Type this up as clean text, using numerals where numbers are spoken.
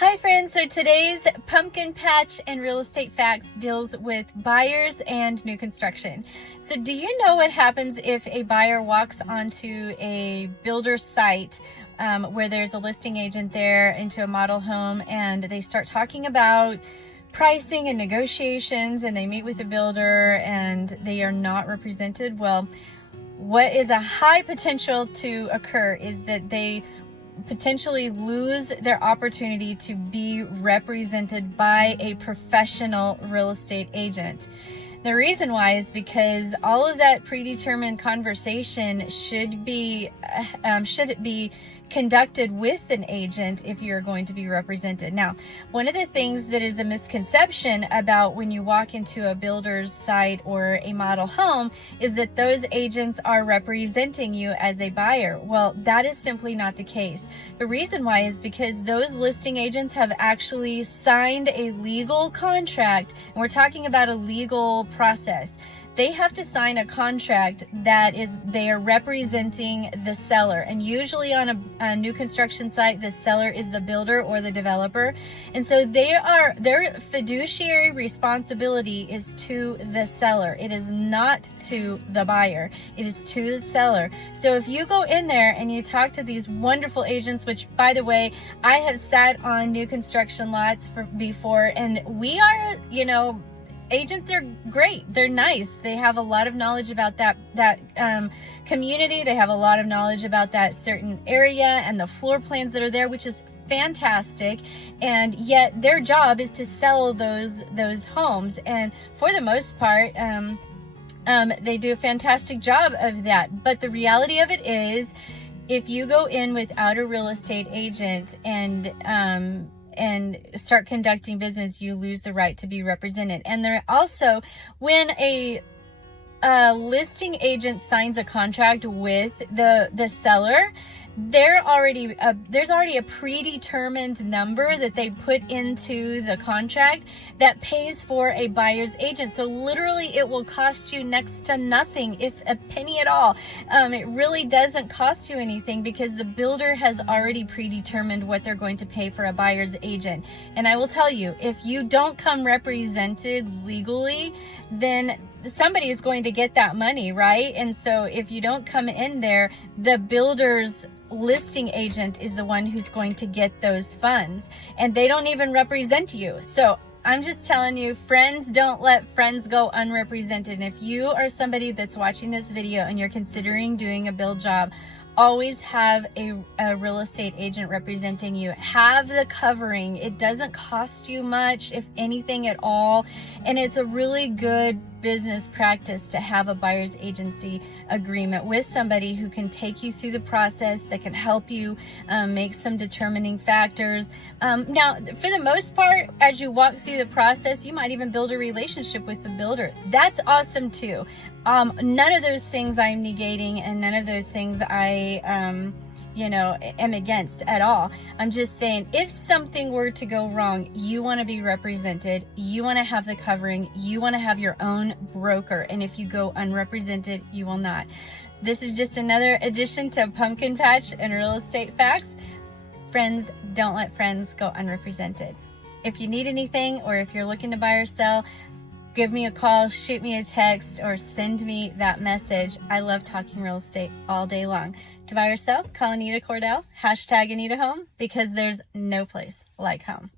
Hi friends, so today's Pumpkin Patch and Real Estate Facts deals with buyers and new construction. So do you know what happens if a buyer walks onto a builder's site where there's a listing agent there into a model home, and they start talking about pricing and negotiations, and they meet with the builder and they are not represented? Well, what is a high potential to occur is that they potentially lose their opportunity to be represented by a professional real estate agent. The reason why is because all of that predetermined conversation should be conducted with an agent if you're going to be represented. Now, one of the things that is a misconception about when you walk into a builder's site or a model home is that those agents are representing you as a buyer. Well, that is simply not the case. The reason why is because those listing agents have actually signed a legal contract, and we're talking about a legal process. They have to sign a contract that they are representing the seller, and usually on a new construction site, the seller is the builder or the developer, and so their fiduciary responsibility is to the seller. It is not to the buyer. It is to the seller. So if you go in there and you talk to these wonderful agents, which, by the way, I have sat on new construction lots before, and we are, agents are great. They're nice. They have a lot of knowledge about that community. They have a lot of knowledge about that certain area and the floor plans that are there, which is fantastic. And yet their job is to sell those homes. And for the most part, they do a fantastic job of that. But the reality of it is, if you go in without a real estate agent and start conducting business, you lose the right to be represented. And there also, when a listing agent signs a contract with the seller, there's already a predetermined number that they put into the contract that pays for a buyer's agent. So literally it will cost you next to nothing, if a penny at all. It really doesn't cost you anything because the builder has already predetermined what they're going to pay for a buyer's agent. And I will tell you, if you don't come represented legally, then somebody is going to get that money, right? And so if you don't come in there, the builder's listing agent is the one who's going to get those funds, and they don't even represent you. So I'm just telling you, friends, don't let friends go unrepresented. And if you are somebody that's watching this video and you're considering doing a build job, always have a real estate agent representing you. Have the covering. It doesn't cost you much, if anything at all, and it's a really good business practice to have a buyer's agency agreement with somebody who can take you through the process, that can help you make some determining factors. Now, for the most part, as you walk through the process, you might even build a relationship with the builder. That's awesome too. None of those things I'm negating, and none of those things I am against at all. I'm just saying, if something were to go wrong, you want to be represented, you want to have the covering, you want to have your own broker, and if you go unrepresented, you will not. This is just another addition to Pumpkin Patch and Real Estate Facts. Friends, don't let friends go unrepresented. If you need anything, or if you're looking to buy or sell, give me a call, shoot me a text, or send me that message. I love talking real estate all day long. To buy or sell, call Anita Cordell, #AnitaHome, because there's no place like home.